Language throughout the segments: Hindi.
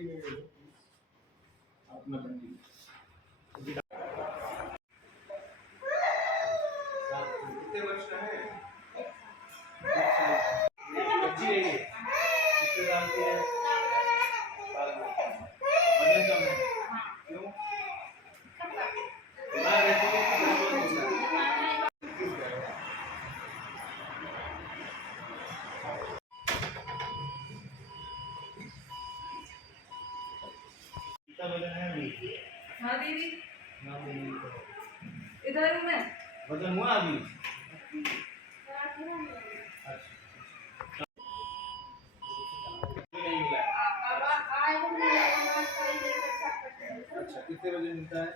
कितने वर्ष का है? बच्ची है ये? कितने साल की है? वजन कम है? क्यों? बीमार रहती है कि घर में होता है? कितना वजन है अभी? हाँ दीदी, नाम नहीं पता। इधर हूँ मैं। वजन हुआ अभी? नहीं मिला है। अच्छा, कितने बजे मिलता है?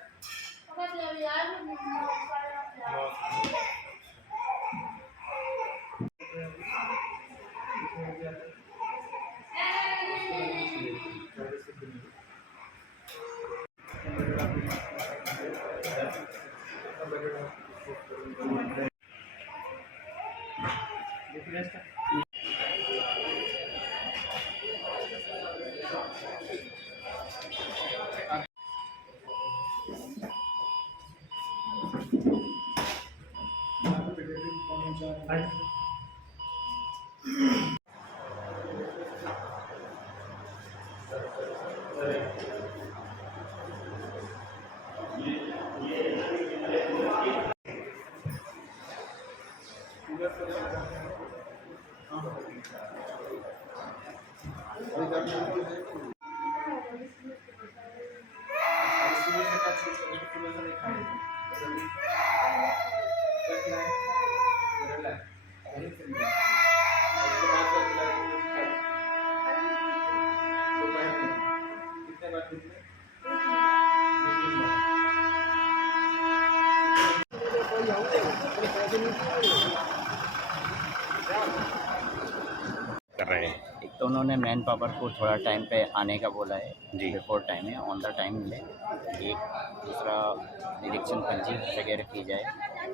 कर रहे हैं। एक तो उन्होंने मैन पावर को थोड़ा टाइम पे आने का बोला है जी। बिफोर टाइम है, ऑन द टाइम मिले। एक दूसरा निरीक्षण पंजी वगैरह की जाए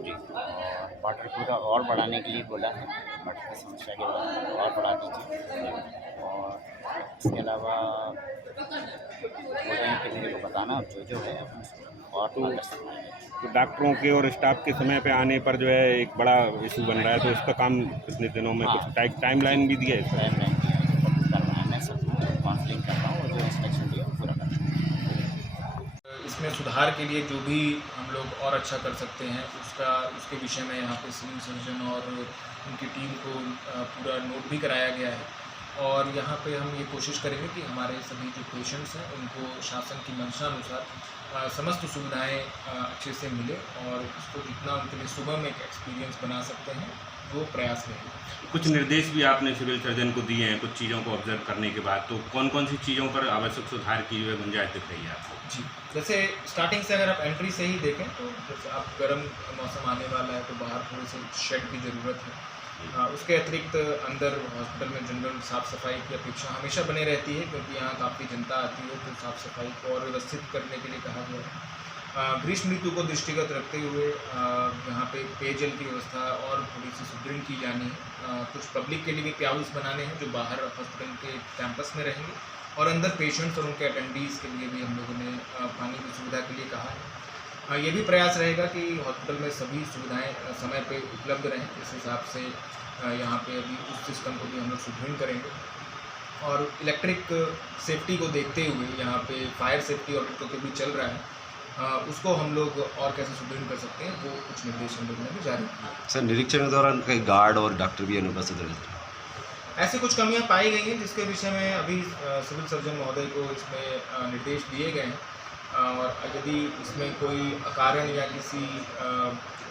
जी। और वाटर पूरा और बढ़ाने के लिए बोला है, वाटर की समस्या के बाद और बढ़ा दीजिए। और इसके अलावा बोल रहे हैं कि मेरे को बताना जो है और कर सकते हैं। तो डॉक्टरों के और स्टाफ के समय पे आने पर जो है एक बड़ा इशू बन रहा है, तो इसका काम कितने दिनों में, कुछ टाइम लाइन भी दिया है इसका? टाइम लाइन करना है, मैं सब काउंसलिंग कर रहा हूँ और जो इंस्ट्रक्शन दिया वो पूरा कर रहा हूँ। इसमें सुधार के लिए जो भी हम लोग और अच्छा कर सकते हैं उसके विषय में यहाँ पे सिविल सर्जन और उनकी टीम को पूरा नोट भी कराया गया है। और यहाँ पे हम ये कोशिश करेंगे कि हमारे सभी जो पेशेंट्स हैं उनको शासन की मंशानुसार समस्त सुविधाएं अच्छे से मिले और इसको जितना उनके लिए सुबह में एक एक्सपीरियंस बना सकते हैं वो प्रयास रहेगा। कुछ निर्देश भी आपने सिविल सर्जन को दिए हैं कुछ चीज़ों को ऑब्जर्व करने के बाद, तो कौन कौन सी चीज़ों पर आवश्यक सुधार की हुई गुंजाइश दिख रही है आपको? जी, जैसे स्टार्टिंग से अगर आप एंट्री से ही देखें तो जैसे आप गर्म मौसम आने वाला है तो बाहर थोड़ी सी शेड की ज़रूरत है। उसके अतिरिक्त अंदर हॉस्पिटल में जनरल साफ़ सफाई की अपेक्षा हमेशा बने रहती है क्योंकि यहाँ काफ़ी जनता आती है, तो साफ़ सफाई को और व्यवस्थित करने के लिए कहा गया है। ग्रीष्म ऋतु को दृष्टिगत रखते हुए यहाँ पे पेयजल की व्यवस्था और थोड़ी सी सुदृढ़ की जानी है। कुछ पब्लिक के लिए भी प्याउस बनाने हैं जो बाहर हॉस्पिटल के कैंपस में रहेंगे और अंदर पेशेंट्स और उनके अटेंडीज़ के लिए भी हम लोगों ने पानी की सुविधा के लिए कहा है। ये भी प्रयास रहेगा कि हॉस्पिटल में सभी सुविधाएं समय पे उपलब्ध रहें। इस हिसाब से यहाँ पे अभी उस सिस्टम को भी हम लोग सुदृढ़ करेंगे और इलेक्ट्रिक सेफ्टी को देखते हुए यहाँ पे फायर सेफ्टी ऑडिट तो भी चल रहा है, उसको हम लोग और कैसे सुदृढ़ कर सकते हैं वो कुछ निर्देश हम लोगों ने भी जारी किए। सर, निरीक्षण के दौरान कई गार्ड और डॉक्टर भी अनुपस्थित रहे, ऐसे कुछ कमियां पाई गई हैं जिसके विषय में अभी सिविल सर्जन महोदय को इसमें निर्देश दिए गए हैं और यदि इसमें कोई अकारण या किसी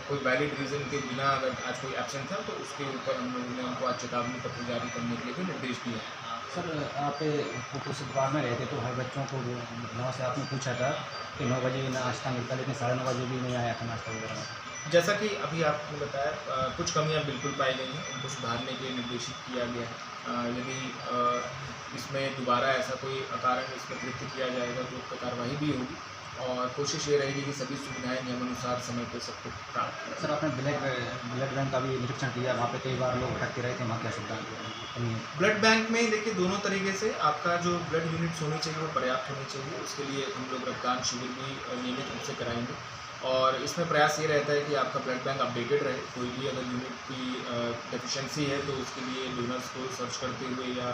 कोई वैलिड रीज़न के बिना अगर आज कोई एब्सेंट था तो उसके ऊपर हम लोगों ने उनको आज चेतावनी पत्र जारी करने के लिए भी निर्देश दिया है। सर, आप कुछ बार में रहते तो हर बच्चों को 9 से आपने पूछा था कि 9 बजे नाश्ता मिलता, लेकिन 9:30 बजे भी नहीं आया था नाश्ता वगैरह। जैसा कि अभी आपने बताया कुछ कमियां बिल्कुल पाई गई हैं, उनको सुधारने के लिए निर्देशित किया गया है। यदि इसमें दोबारा ऐसा कोई अकारण इसमें कृत्य किया जाएगा तो उस पर कार्रवाई भी होगी और कोशिश ये रहेगी कि सभी सुविधाएं नियमानुसार समय पर सबको प्राप्त करें। सर आपने ब्लड बैंक का भी निरीक्षण किया, वहाँ पे कई बार लोग भटके रहे थे, वहाँ क्या सुविधा कमी है? ब्लड बैंक में देखिए दोनों तरीके से आपका जो ब्लड यूनिट्स होनी चाहिए वो पर्याप्त होनी चाहिए। उसके लिए हम लोग रक्तदान शिविर भी नियमित रूप से कराएंगे और इसमें प्रयास ये रहता है कि आपका ब्लड बैंक अपडेटेड रहे। कोई भी अगर यूनिट की डेफिशिएंसी है तो उसके लिए डोनर्स को सर्च करते हुए या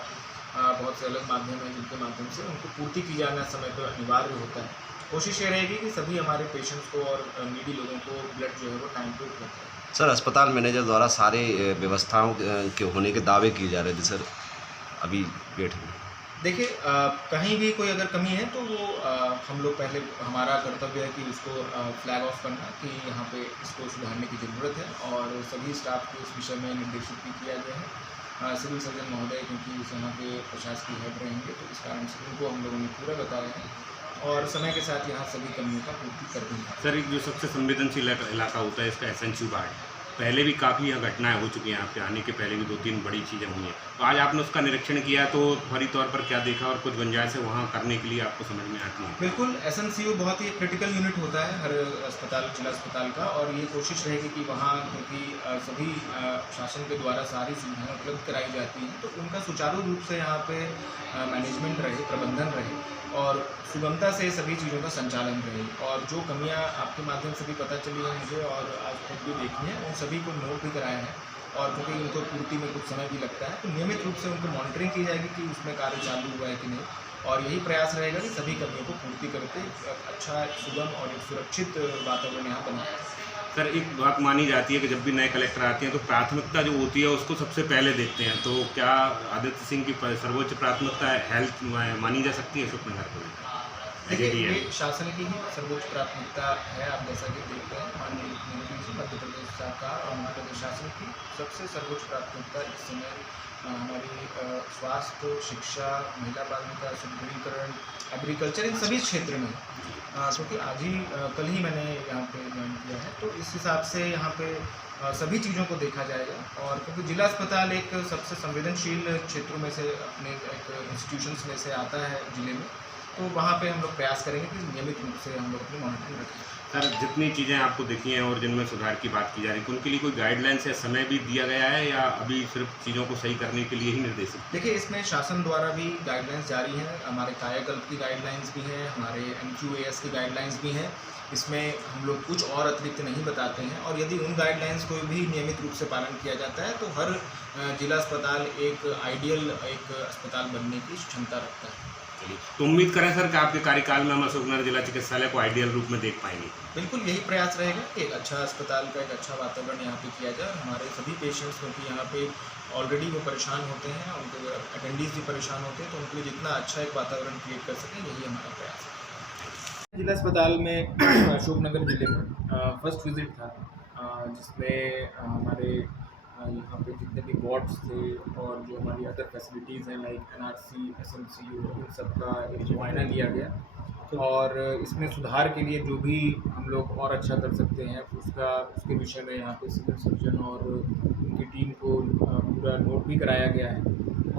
बहुत से अलग माध्यम हैं जिनके माध्यम से उनको पूर्ति की जाना समय पर अनिवार्य होता है। कोशिश ये रहेगी कि सभी हमारे पेशेंट्स को और नीडी लोगों को ब्लड जो है वो टाइम पे उपलब्ध है। सर अस्पताल मैनेजर द्वारा सारे व्यवस्थाओं के होने के दावे किए जा रहे थे सर, अभी वेट में देखिए कहीं भी कोई अगर कमी है तो वो हम लोग पहले हमारा कर्तव्य है कि उसको फ्लैग ऑफ करना कि यहाँ पे इसको सुधारने की ज़रूरत है और सभी स्टाफ को इस विषय में निर्देशित भी किया गया है। सिविल सर्जन महोदय क्योंकि उस यहाँ के प्रशासकीय हेड रहेंगे तो इस कारण से उनको हम लोगों ने पूरा बताया है और समय के साथ यहाँ सभी कमियों का पूर्ति कर दी है। सर एक जो सबसे संवेदनशील इलाका होता है इसका एसएनसी वार्ड, पहले भी काफ़ी यहाँ घटनाएं हो चुकी हैं, आपके आने के पहले भी 2-3 बड़ी चीज़ें हुई हैं, तो आज आपने उसका निरीक्षण किया तो फौरी तौर पर क्या देखा और कुछ गुंजाइश है वहाँ करने के लिए आपको समझ में आती है? बिल्कुल, एसएनसीयू बहुत ही क्रिटिकल यूनिट होता है हर अस्पताल जिला अस्पताल का और ये कोशिश रहेगी कि वहाँ क्योंकि सभी शासन के द्वारा सारी सुविधाएँ उपलब्ध कराई जाती हैं तो उनका सुचारू रूप से यहाँ पे मैनेजमेंट रहे, प्रबंधन रहे और सुगमता से सभी चीज़ों का संचालन रहे और जो कमियां आपके माध्यम से भी पता चली है मुझे और आज खुद भी देखी है उन सभी को नोट भी कराया है और क्योंकि उनको पूर्ति में कुछ समय भी लगता है तो नियमित रूप से उनको मॉनिटरिंग की जाएगी कि उसमें कार्य चालू हुआ है कि नहीं और यही प्रयास रहेगा कि सभी कमियों को पूर्ति करते अच्छा सुगम और एक सुरक्षित वातावरण यहाँ बना। सर एक बात मानी जाती है कि जब भी नए कलेक्टर आते हैं तो प्राथमिकता जो होती है उसको सबसे पहले देखते हैं, तो क्या आदित्य सिंह की सर्वोच्च प्राथमिकता हेल्थ मानी जा सकती है सुखनगर को? देखिए ये शासन की ही सर्वोच्च प्राथमिकता है। आप जैसा कि देखते हैं माननीय मुख्यमंत्री जी मध्य प्रदेश सरकार और मध्य प्रदेश शासन की सबसे सर्वोच्च प्राथमिकता इस समय हमारी स्वास्थ्य, शिक्षा, महिला बाल विकास, सुदृढ़ीकरण, एग्रीकल्चर इन सभी क्षेत्र में क्योंकि आज ही कल ही मैंने यहाँ पे ज्वाइन किया है तो इस हिसाब से यहाँ पे सभी चीज़ों को देखा जाएगा और क्योंकि जिला अस्पताल एक सबसे संवेदनशील क्षेत्रों में से अपने एक इंस्टीट्यूशंस में से आता है जिले में तो वहाँ पे हम लोग प्रयास करेंगे कि नियमित रूप से हम लोग अपनी मॉनिटरिंग रखें। सर जितनी चीज़ें आपको दिखी हैं और जिनमें सुधार की बात की जा रही है उनके लिए कोई गाइडलाइंस या समय भी दिया गया है या अभी सिर्फ चीज़ों को सही करने के लिए ही निर्देशित? देखिए इसमें शासन द्वारा भी गाइडलाइंस जारी हैं, हमारे कायाकल्प की गाइडलाइंस भी हैं, हमारे MQAS की गाइडलाइंस भी हैं। इसमें हम लोग कुछ और अतिरिक्त नहीं बताते हैं और यदि उन गाइडलाइंस को भी नियमित रूप से पालन किया जाता है तो हर जिला अस्पताल एक आइडियल एक अस्पताल बनने की क्षमता रखता है। तो उम्मीद करें सर कि आपके कार्यकाल में हम अशोकनगर जिला चिकित्सालय को आइडियल रूप में देख पाएंगे। बिल्कुल यही प्रयास रहेगा कि एक अच्छा अस्पताल का एक अच्छा वातावरण यहाँ पे किया जाए। हमारे सभी पेशेंट्स क्योंकि यहाँ पे ऑलरेडी वो परेशान होते हैं, उनके अटेंडीज भी परेशान होते हैं तो उनके लिए जितना अच्छा एक वातावरण क्रिएट कर सकें यही हमारा प्रयास है। जिला अस्पताल में अशोकनगर जिले में फर्स्ट विजिट था जिसमें हमारे यहाँ पे जितने भी वार्ड्स थे और जो हमारी अदर फैसिलिटीज़ हैं लाइक NRC, SMCU इन सब का एक मुआयना लिया गया और इसमें सुधार के लिए जो भी हम लोग और अच्छा कर सकते हैं उसके विषय में यहाँ पे सिविल सर्जन और उनकी टीम को पूरा नोट भी कराया गया है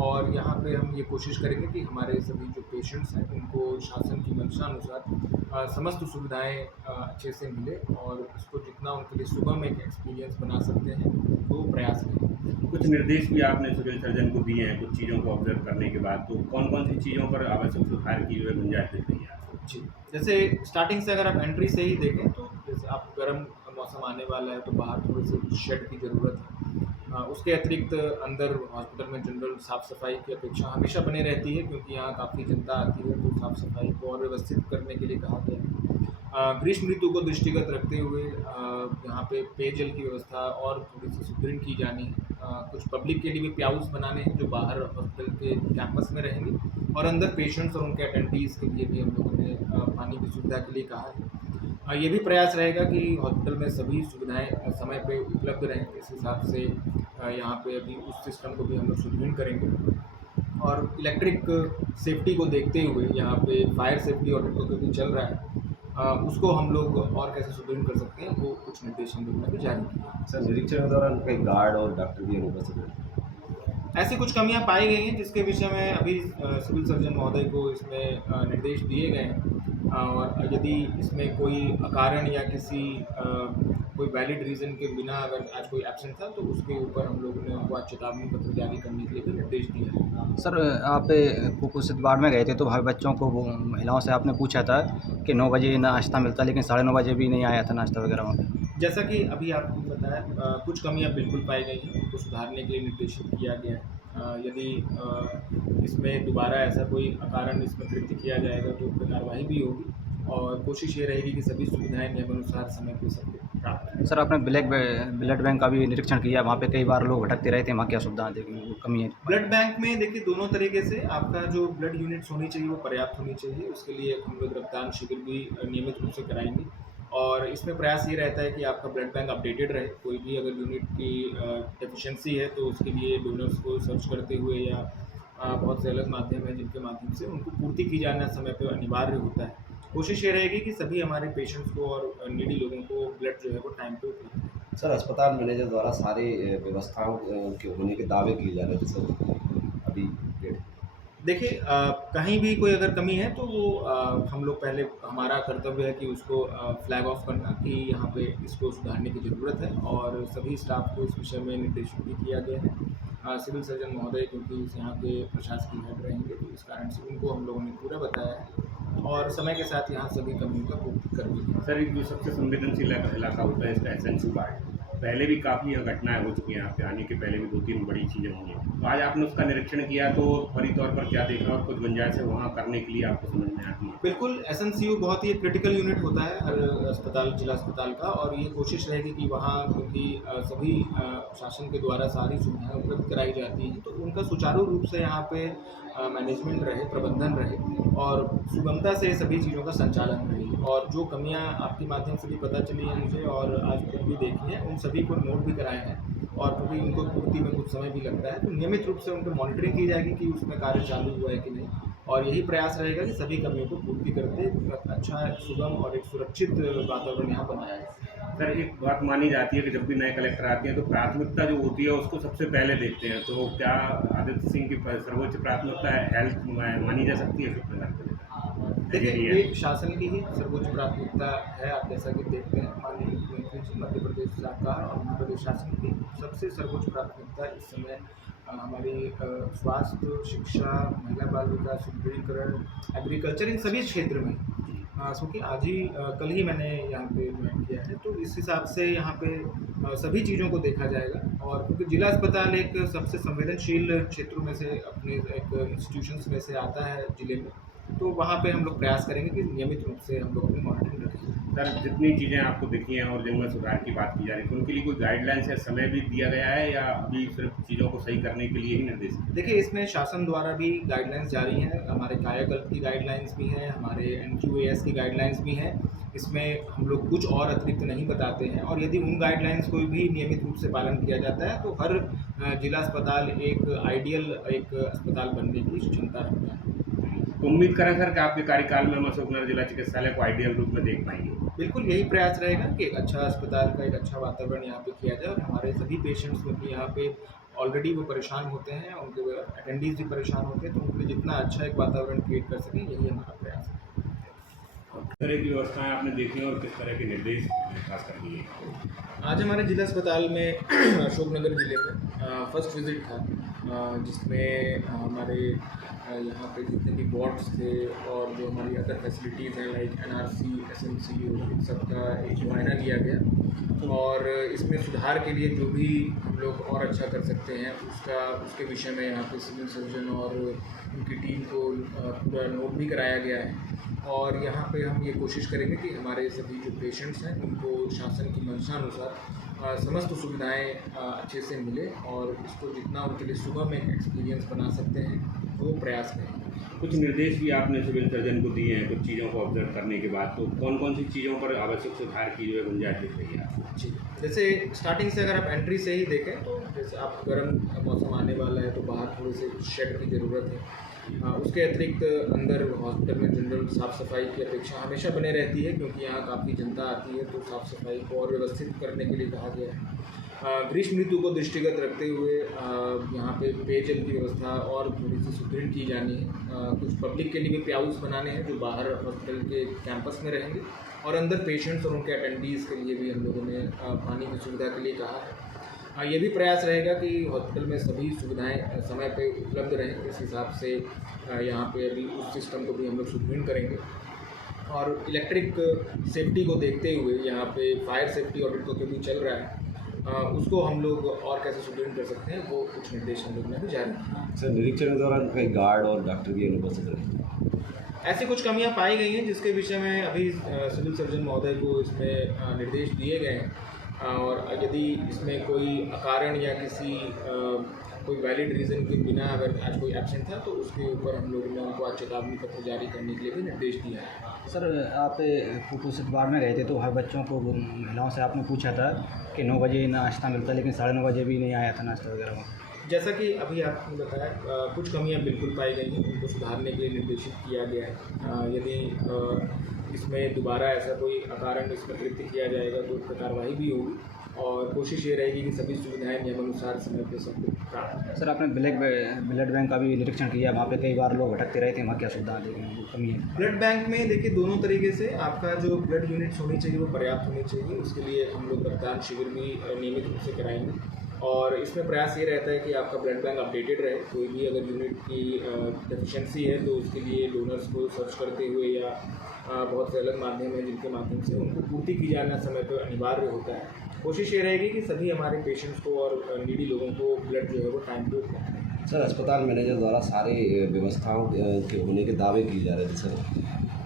और यहाँ पे हम ये कोशिश करेंगे कि हमारे सभी जो पेशेंट्स हैं उनको शासन की मंशा अनुसार समस्त सुविधाएं अच्छे से मिले और इसको जितना उनके लिए सुगम एक एक्सपीरियंस बना सकते हैं वो प्रयास करें। कुछ निर्देश भी आपने सिविल सर्जन को दिए हैं कुछ चीज़ों को ऑब्जर्व करने के बाद, तो कौन कौन सी चीज़ों पर आवश्यक सुधार की जो है गुंजाइश दिख रही है आपको? जी जैसे स्टार्टिंग से अगर आप एंट्री से ही देखें तो जैसे आप गर्म मौसम आने वाला है तो बाहर थोड़ी सी शेड की ज़रूरत है। उसके अतिरिक्त अंदर हॉस्पिटल में जनरल साफ़ सफाई की अपेक्षा हमेशा बने रहती है क्योंकि यहाँ काफ़ी जनता आती है तो साफ़ सफाई को और व्यवस्थित करने के लिए कहा गया है। ग्रीष्म ऋतु को दृष्टिगत रखते हुए यहाँ पे पेयजल की व्यवस्था और थोड़ी सी सुदृढ़ की जानी है। कुछ पब्लिक के लिए भी प्याउस बनाने हैं जो बाहर हॉस्पिटल के कैंपस में रहेंगे और अंदर पेशेंट्स और उनके अटेंडीज़ के लिए भी हम लोगों ने पानी की सुविधा के लिए कहा है। ये भी प्रयास रहेगा कि हॉस्पिटल में सभी सुविधाएं समय पे उपलब्ध रहें, इस हिसाब से यहाँ पे अभी उस सिस्टम को भी हम लोग सुदृढ़ करेंगे और इलेक्ट्रिक सेफ्टी को देखते हुए यहाँ पे फायर सेफ्टी ऑडिट भी चल रहा है उसको हम लोग और कैसे सुदृढ़ कर सकते हैं वो कुछ निर्देशन देना भी जारी किया। सर निरीक्षण के दौरान कई गार्ड और डॉक्टर भी अनुपस्थित रहे, ऐसी कुछ कमियां पाई गई हैं जिसके विषय में अभी सिविल सर्जन महोदय को इसमें निर्देश दिए गए हैं और यदि इसमें कोई अकारण या किसी कोई वैलिड रीज़न के बिना अगर आज कोई एब्सेंट था तो उसके ऊपर हम लोगों ने उनको आज चेतावनी पत्र जारी करने के लिए भी निर्देश दिया है। सर आप कुपोषित वार्ड में गए थे तो भाई बच्चों को वो महिलाओं से आपने पूछा था कि 9 बजे नाश्ता मिलता, लेकिन 9:30 बजे भी नहीं आया था नाश्ता वगैरह वहाँ पे। जैसा कि अभी आपको बताया, कुछ कमियां बिल्कुल पाई गई हैं, उनको सुधारने के लिए निर्देशित किया गया है। यदि इसमें दोबारा ऐसा कोई अकारण इसमें कृत्य किया जाएगा तो उस पर कार्रवाई भी होगी और कोशिश ये रहेगी कि सभी सुविधाएं नियमानुसार समय पर सबको प्राप्त हों। सर आपने ब्लड बैंक का भी निरीक्षण किया, वहाँ पे कई बार लोग भटकते रहे थे, वहाँ क्या सुविधा देखिए कमी है? ब्लड बैंक में देखिए दोनों तरीके से आपका जो ब्लड यूनिट्स होनी चाहिए वो पर्याप्त होनी चाहिए। उसके लिए हम लोग रक्तदान शिविर भी नियमित रूप से कराएंगे और इसमें प्रयास ये रहता है कि आपका ब्लड बैंक अपडेटेड रहे। कोई भी अगर यूनिट की डेफिशिएंसी है तो उसके लिए डोनर्स को सर्च करते हुए या बहुत से अलग माध्यम हैं जिनके माध्यम से उनको पूर्ति की जाना समय पर अनिवार्य होता है। कोशिश ये रहेगी कि सभी हमारे पेशेंट्स को और नीडी लोगों को ब्लड जो है वो टाइम पे उपलब्ध है। सर अस्पताल मैनेजर द्वारा सारे व्यवस्थाओं के होने के दावे किए जा रहे थे सर, अभी डेट देखिए कहीं भी कोई अगर कमी है तो वो हम लोग पहले हमारा कर्तव्य है कि उसको फ्लैग ऑफ करना कि यहाँ पे इसको सुधारने की ज़रूरत है और सभी स्टाफ को इस विषय में निर्देशित भी किया गया है। सिविल सर्जन महोदय क्योंकि यहाँ के प्रशासकीय हेड रहेंगे तो इस कारण से उनको हम लोगों ने पूरा बताया है और समय के साथ यहाँ सभी कमियों का पूर्ति कर भी। सर एक जो सबसे संवेदनशील इलाका होता है इसका एसएनसी वार्ड, पहले भी काफ़ी घटनाएं हो चुकी हैं, यहाँ पे आने के पहले भी 2-3 बड़ी चीज़ें हुई हैं, तो आज आपने उसका निरीक्षण किया तो फौरी तौर पर क्या देखा और कुछ गुंजाइश है वहाँ करने के लिए आपको समझ में आती है? बिल्कुल एसएनसीयू बहुत ही क्रिटिकल यूनिट होता है हर अस्पताल जिला अस्पताल का और ये कोशिश रहेगी कि वहाँ क्योंकि सभी शासन के द्वारा सारी सुविधाएं उपलब्ध कराई जाती हैं तो उनका सुचारू रूप से यहाँ पे मैनेजमेंट रहे, प्रबंधन रहे और सुगमता से सभी चीज़ों का संचालन रहे और जो कमियाँ आपके माध्यम से भी पता चली हैं मुझे और आज खुद भी देखी हैं उन सभी को नोट भी कराए हैं और क्योंकि उनको पूर्ति में कुछ समय भी लगता है तो नियमित रूप से उनकी मॉनिटरिंग की जाएगी कि उसमें कार्य चालू हुआ है कि नहीं और यही प्रयास रहेगा कि सभी कमियों को पूर्ति करते अच्छा सुगम और एक सुरक्षित वातावरण यहाँ बनाया जाए। सर एक बात मानी जाती है कि जब भी नए कलेक्टर आते हैं तो प्राथमिकता जो होती है उसको सबसे पहले देखते हैं, तो क्या आदित्य सिंह की सर्वोच्च प्राथमिकता हेल्थ मानी जा सकती है फिर? देखिए ये शासन की ही सर्वोच्च प्राथमिकता है। आप जैसा कि देखते हैं माननीय मुख्यमंत्री मध्य प्रदेश सरकार और मध्य प्रदेश शासन की सबसे सर्वोच्च प्राथमिकता इस समय हमारी स्वास्थ्य, शिक्षा, महिला बाल विकास, सुदृढ़ीकरण, एग्रीकल्चर इन सभी क्षेत्र में क्योंकि आज ही कल ही मैंने यहाँ पे ज्वाइन किया है तो इस हिसाब से यहाँ पे सभी चीज़ों को देखा जाएगा और क्योंकि जिला अस्पताल एक सबसे संवेदनशील क्षेत्रों में से अपने एक इंस्टीट्यूशंस में से आता है जिले में तो वहाँ पे हम लोग प्रयास करेंगे कि नियमित रूप से हम लोग अपनी मॉनिटरिंग रखेंगे। सर जितनी चीज़ें आपको दिखी हैं और जिनमें सुधार की बात की जा रही है तो उनके लिए कोई गाइडलाइंस या समय भी दिया गया है या अभी सिर्फ चीज़ों को सही करने के लिए ही निर्देश? देखिए इसमें शासन द्वारा भी गाइडलाइंस जारी हैं, हमारे कायाकल्प की गाइडलाइंस भी हैं, हमारे NQAS की गाइडलाइंस भी हैं। इसमें हम लोग कुछ और अतिरिक्त नहीं बताते हैं और यदि उन गाइडलाइंस को भी नियमित रूप से पालन किया जाता है तो हर जिला अस्पताल एक आइडियल एक अस्पताल बनने की क्षमता रखता है। तो उम्मीद करें सर कि आपके कार्यकाल में हम अशोकनगर जिला चिकित्सालय को आइडियल रूप में देख पाएंगे। बिल्कुल यही प्रयास रहेगा कि एक अच्छा अस्पताल का एक अच्छा वातावरण यहाँ पे किया जाए और हमारे सभी पेशेंट्स क्योंकि यहाँ पे ऑलरेडी वो परेशान होते हैं, उनके अटेंडीज भी परेशान होते हैं तो उनके लिए जितना अच्छा एक वातावरण क्रिएट कर सकें यही हमारा प्रयास है। किस तरह की व्यवस्थाएं आपने देखी और किस तरह के निर्देश खास कर दिए? आज हमारे जिला अस्पताल में अशोकनगर जिले में फर्स्ट विज़िट था जिसमें हमारे यहाँ पे जितने भी वार्ड्स थे और जो हमारी अदर फैसिलिटीज़ हैं लाइक NRC, SMCU इन सब का एक मुआयना लिया गया और इसमें सुधार के लिए जो भी हम लोग और अच्छा कर सकते हैं उसके विषय में यहाँ पे सिविल सर्जन और उनकी टीम को पूरा नोट भी कराया गया है और यहाँ पे हम ये कोशिश करेंगे कि हमारे सभी जो पेशेंट्स हैं उनको शासन की मंशानुसार समस्त सुविधाएं अच्छे से मिले और इसको जितना उनके लिए सुगम एक एक्सपीरियंस बना सकते हैं वो प्रयास करें। कुछ निर्देश भी आपने सिविल सर्जन को दिए हैं कुछ चीज़ों को ऑब्जर्व करने के बाद, तो कौन कौन सी चीज़ों पर आवश्यक सुधार की जो है गुंजाइश दिख रही है आपको? जी जैसे स्टार्टिंग से अगर आप एंट्री से ही देखें तो जैसे आप गर्म मौसम आने वाला है तो बाहर थोड़े से शेड की ज़रूरत है उसके अतिरिक्त अंदर हॉस्पिटल में जनरल साफ़ सफाई की अपेक्षा हमेशा बने रहती है, क्योंकि यहाँ काफ़ी जनता आती है, तो साफ़ सफाई को और व्यवस्थित करने के लिए कहा गया है। ग्रीष्म ऋतु को दृष्टिगत रखते हुए यहाँ पे पेयजल की व्यवस्था और थोड़ी सी सुदृढ़ की जानी है। कुछ पब्लिक के लिए भी पे हाउस बनाने हैं जो बाहर हॉस्पिटल के कैंपस में रहेंगे, और अंदर पेशेंट्स और उनके अटेंडीज़ के लिए भी हम लोगों ने पानी की सुविधा के लिए कहा है। ये भी प्रयास रहेगा कि हॉस्पिटल में सभी सुविधाएं समय पे उपलब्ध रहें। इस हिसाब से यहाँ पे अभी उस सिस्टम को भी हम लोग सुदृढ़ करेंगे, और इलेक्ट्रिक सेफ्टी को देखते हुए यहाँ पे फायर सेफ्टी ऑडिट तो भी चल रहा है, उसको हम लोग और कैसे सुदृढ़ कर सकते हैं वो कुछ निर्देश हम लोग ने भी जारी किए। सर, निरीक्षण के दौरान कई गार्ड और डॉक्टर की अनुपस्थित रहे, ऐसी कुछ कमियां पाई गई हैं जिसके विषय में अभी सिविल सर्जन महोदय को इसमें निर्देश दिए गए हैं, और यदि इसमें कोई अकारण या किसी कोई वैलिड रीज़न के बिना अगर आज कोई एब्सेंट था तो उसके ऊपर हम लोगों ने उनको आज चेतावनी पत्र जारी करने के लिए भी निर्देश दिया है। सर, आप कुपोषित वार्ड में गए थे तो हर बच्चों को, महिलाओं से आपने पूछा था कि 9 बजे नाश्ता मिलता है, लेकिन 9:30 बजे भी नहीं आया था नाश्ता वगैरह। जैसा कि अभी आपने बताया, कुछ कमियां बिल्कुल पाई गई हैं, उनको सुधारने के लिए निर्देशित किया गया है। यदि इसमें दोबारा ऐसा कोई अकारण इसमें कृत्य किया जाएगा तो उस पर कार्रवाई भी होगी, और कोशिश ये रहेगी कि सभी सुविधाएं नियमानुसार समय पर सबको प्राप्त। सर, आपने ब्लड बैंक का भी निरीक्षण किया, वहाँ पे कई बार लोग भटकते रहे थे, वहाँ क्या सुविधा कमी है? ब्लड बैंक में देखिए दोनों तरीके से आपका जो ब्लड यूनिट्स होनी चाहिए वो पर्याप्त होनी चाहिए। उसके लिए हम लोग रक्तदान शिविर भी नियमित रूप से कराएंगे, और इसमें प्रयास ये रहता है कि आपका ब्लड बैंक अपडेटेड रहे। कोई भी अगर यूनिट की डेफिशिएंसी है तो उसके लिए डोनर्स को सर्च करते हुए या बहुत से अलग माध्यम हैं जिनके माध्यम से उनको पूर्ति की जाना समय पर अनिवार्य होता है। कोशिश ये रहेगी कि सभी हमारे पेशेंट्स को और नीडी लोगों को ब्लड जो है वो टाइम पे उपलब्ध। सर, अस्पताल मैनेजर द्वारा सारे व्यवस्थाओं के होने के दावे किए जा रहे थे सर,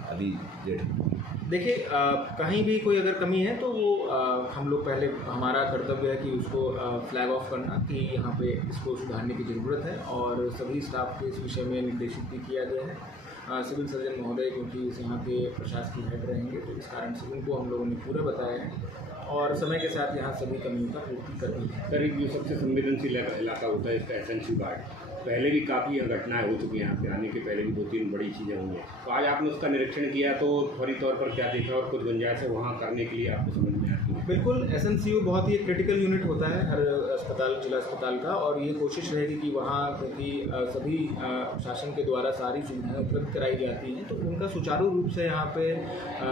अभी डेट देखिए, कहीं भी कोई अगर कमी है तो वो हम लोग पहले, हमारा कर्तव्य है कि उसको फ्लैग ऑफ करना कि यहाँ पे इसको सुधारने की ज़रूरत है, और सभी स्टाफ को इस विषय में निर्देशित भी किया गया है। सिविल सर्जन महोदय क्योंकि यहाँ के प्रशासकीय हेड रहेंगे, तो इस कारण से उनको हम लोगों ने पूरा बताया है, और समय के साथ यहाँ सभी कमियों का पूर्ति कर दी है। सर, एक जो सबसे संवेदनशील इलाका होता है इसका एसएनसी वार्ड, पहले भी काफ़ी घटनाएं हो चुकी हैं, यहाँ पे आने के पहले भी 2-3 बड़ी चीज़ें हुई हैं, तो आज आपने उसका निरीक्षण किया तो फौरी तौर पर क्या देखा और कुछ गुंजाइश है वहाँ करने के लिए आपको समझ में आती है? बिल्कुल, एसएनसीयू बहुत ही क्रिटिकल यूनिट होता है हर अस्पताल, जिला अस्पताल का, और ये कोशिश रहेगी कि वहाँ क्योंकि सभी शासन के द्वारा सारी सुविधाएं उपलब्ध कराई जाती हैं, तो उनका सुचारू रूप से यहाँ पे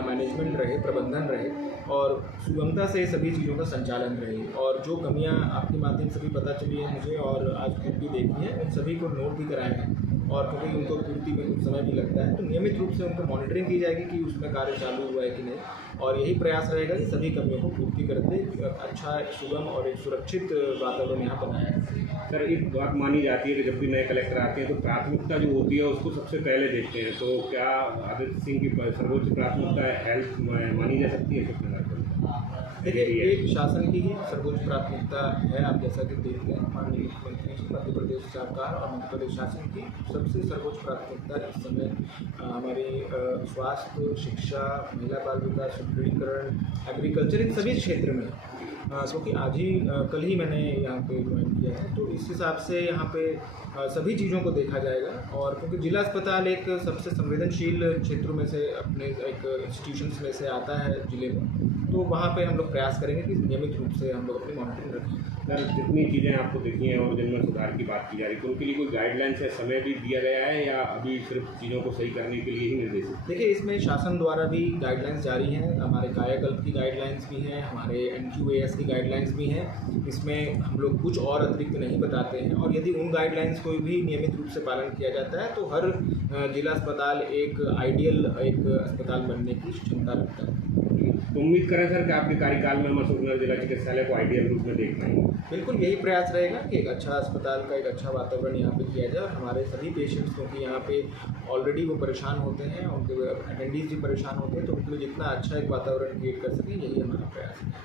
मैनेजमेंट रहे, प्रबंधन रहे, और सुगमता से सभी चीज़ों का संचालन रहे। और जो कमियाँ आपके माध्यम से भी पता चली है मुझे, और आज खुद भी देखी है, उन सभी को नोट भी कराया है, और क्योंकि उनको पूर्ति में कुछ समय भी लगता है तो नियमित रूप से उनको मॉनिटरिंग की जाएगी कि उसमें कार्य चालू हुआ है कि नहीं, और यही प्रयास रहेगा कि सभी कमियों को पूर्ति करते अच्छा, सुगम और एक सुरक्षित वातावरण यहाँ बनाया है। सर, एक बात मानी जाती है कि जब भी नए कलेक्टर आते हैं तो प्राथमिकता जो होती है उसको सबसे पहले देखते हैं, तो क्या आदित्य सिंह की सर्वोच्च प्राथमिकता हेल्थ मानी जा सकती है सबसे? देखिए, ये शासन की ही सर्वोच्च प्राथमिकता है। आप जैसा कि देखते हैं, माननीय मुख्यमंत्री जी, मध्य प्रदेश सरकार और मध्य प्रदेश शासन की सबसे सर्वोच्च प्राथमिकता इस समय हमारी स्वास्थ्य, शिक्षा, महिला बाल विकास, सुदृढ़ीकरण, एग्रीकल्चर, इन सभी क्षेत्र में, क्योंकि आज ही कल ही मैंने यहाँ पे ज्वाइन किया है, तो इस हिसाब से यहाँ पे सभी चीज़ों को देखा जाएगा। और क्योंकि जिला अस्पताल एक सबसे संवेदनशील क्षेत्रों में से, अपने एक इंस्टीट्यूशंस में से आता है जिले में, तो वहाँ पे हम लोग प्रयास करेंगे कि नियमित रूप से हम लोग अपनी मॉनिटरिंग रखें। सर, जितनी चीज़ें आपको देखी हैं और जिनमें सुधार की बात की जा रही है, तो उनके लिए कोई गाइडलाइंस है, समय भी दिया गया है, या अभी सिर्फ चीज़ों को सही करने के लिए ही निर्देशित? देखिए, इसमें शासन द्वारा भी गाइडलाइंस जारी हैं, हमारे कायाकल्प की गाइडलाइंस भी हैं, हमारे NQAS की गाइडलाइंस भी हैं। इसमें हम लोग कुछ और अतिरिक्त नहीं बताते हैं, और यदि उन गाइडलाइंस को भी नियमित रूप से पालन किया जाता है तो हर जिला अस्पताल एक आइडियल एक अस्पताल बनने की क्षमता रखता है। तो उम्मीद करें सर कि आपके कार्यकाल में हम अशोकनगर जिला चिकित्सालय को आइडियल रूप में देख पाएंगे। बिल्कुल, यही प्रयास रहेगा कि एक अच्छा अस्पताल का एक अच्छा वातावरण यहाँ पे किया जाए, और हमारे सभी पेशेंट्स, क्योंकि यहाँ पे ऑलरेडी वो परेशान होते हैं, उनके अटेंडीज भी परेशान होते हैं, तो उनके लिए जितना अच्छा एक वातावरण क्रिएट कर सकें, यही हमारा प्रयास है।